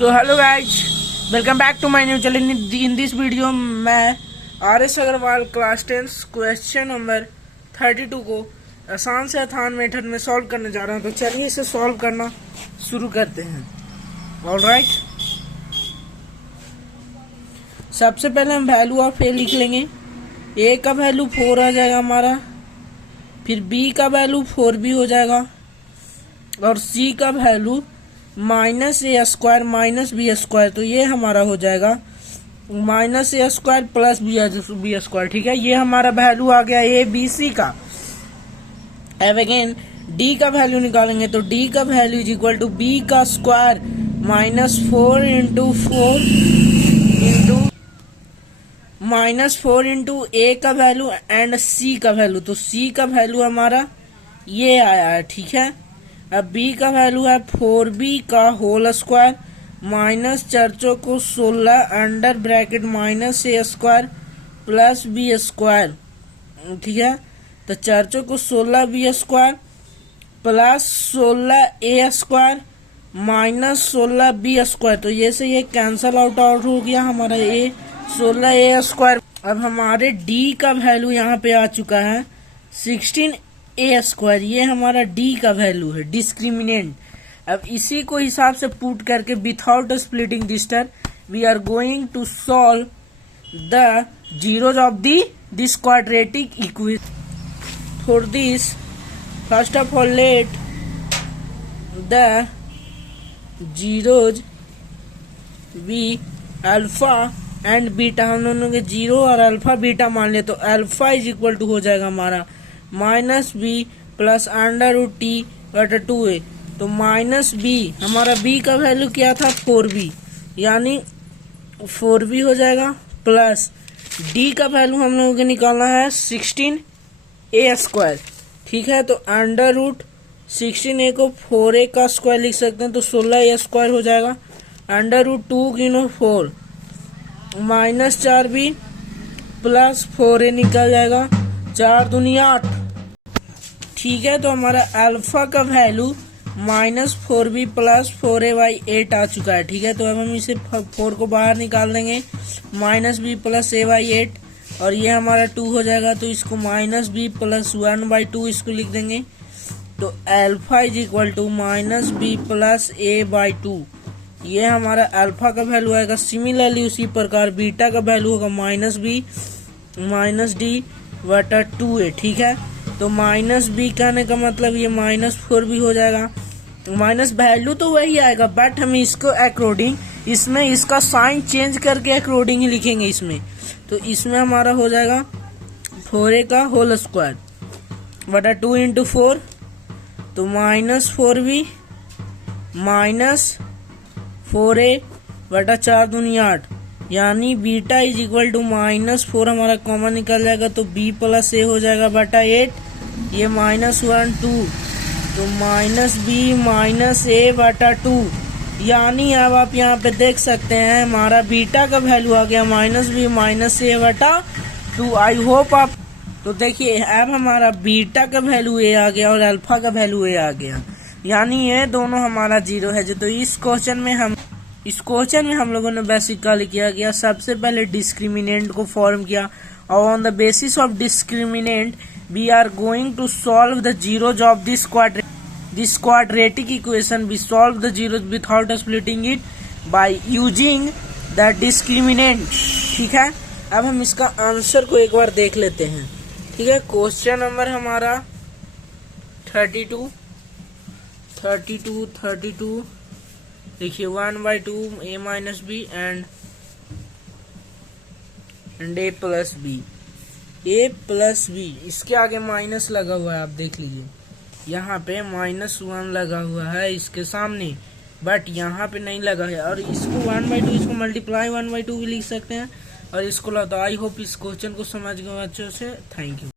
So hello guys, welcome back to my new channel. In this video मैं RS Agarwal class 10 question number 32 को आसान से आसान method में सॉल्व करने जा रहा हूं। तो चलिए इसे सॉल्व करना शुरू करते हैं। ऑलराइट, सबसे पहले हम वैल्यू ऑफ ए लिख लेंगे। ए का वैल्यू 4 आ जाएगा हमारा, फिर बी का वैल्यू 4b हो जाएगा और सी का वैल्यू -a² माइनस b²। तो ये हमारा हो जाएगा -a² प्लस b²। ठीक है, ये हमारा वैल्यू आ गया ए बी सी का। अब अगेन डी का वैल्यू निकालेंगे तो डी का value is equal to B का स्क्वायर -4 इंटू ए का वैल्यू एंड सी का वैल्यू। तो सी का वैल्यू हमारा ये आया है। ठीक है, अब बी का वैल्यू है 4b का होल स्क्वायर माइनस 4 को 16 under bracket -a² plus b²। ठीक है, तो 4 को 16b² plus 16a² minus 16b²। तो ये से ये कैंसल आउट हो गया हमारा ए 16a²। अब हमारे डी का वैल्यू यहाँ पे आ चुका है 16a²। ये हमारा डी का वैल्यू है, डिस्क्रिमिनेंट। अब इसी को हिसाब से पुट करके without splitting this term we are going to solve the zeros of this quadratic equation. For this first of all let the zeros be alpha and beta. हम दोनों के जीरो और अल्फा बीटा मान ले तो alpha is equal to हो जाएगा हमारा -b प्लस √t/2a। तो -b हमारा b का वैल्यू क्या था 4b, यानी 4b हो जाएगा प्लस d का वैल्यू हम लोगों को निकालना है 16a²। ठीक है, तो √16a को 4a का स्क्वायर लिख सकते हैं तो 16a² हो जाएगा। √2 × 4 -4b प्लस 4a निकल जाएगा, 4 दूनी 8। ठीक है, तो हमारा अल्फा का वैल्यू -4b प्लस 4a/8 आ चुका है। ठीक है, तो अब हम इसे 4 को बाहर निकाल देंगे, -b प्लस a/8 और ये हमारा 2 हो जाएगा। तो इसको -b प्लस 1/2 इसको लिख देंगे। तो alpha is equal to -b plus a/2। ये हमारा अल्फा का वैल्यू आएगा। सिमिलरली उसी प्रकार बीटा का वैल्यू होगा -b -d/2a। ठीक है, तो -b कहने का मतलब ये -4b हो जाएगा। माइनस वैल्यू तो वही आएगा, बट हम इसको अकॉर्डिंग इसमें इसका साइन चेंज करके अकॉर्डिंग ही लिखेंगे इसमें। तो इसमें हमारा हो जाएगा 4a का होल स्क्वायर बटा 2 × 4, तो -4b माइनस 4a बटा 4 दूनी 8, यानी बीटा इज इक्वल टू -4 हमारा कॉमन निकल जाएगा तो b प्लस a हो जाएगा बटा 8। ये -1 2 तो -b माइनस a बटा 2, यानी अब आप यहाँ पे देख सकते हैं हमारा बीटा का वैल्यू आ गया -b माइनस a बटा 2। आई होप आप, तो देखिए अब हमारा बीटा का वैल्यू a आ गया और अल्फा का वैल्यू a आ गया, यानी ये दोनों हमारा जीरो है। जो तो इस क्वेश्चन में हम लोगों ने बेसिकली किया गया, सबसे पहले डिस्क्रिमिनेंट को फॉर्म किया और on the basis of discriminant we are going to solve the zeros of this quadratic equation. We solve the zeros without splitting it by using the discriminant. ठीक है, अब हम इसका आंसर को एक बार देख लेते हैं। ठीक है, क्वेश्चन नंबर हमारा 32 देखिए 1/2 a minus b and a plus b। इसके आगे माइनस लगा हुआ है, आप देख लीजिए यहाँ पे -1 लगा हुआ है इसके सामने, बट यहाँ पे नहीं लगा है। और इसको 1/2 इसको मल्टीप्लाई 1/2 भी लिख सकते हैं और इसको लगा। आई होप इस क्वेश्चन को समझ गए अच्छे से। Thank you.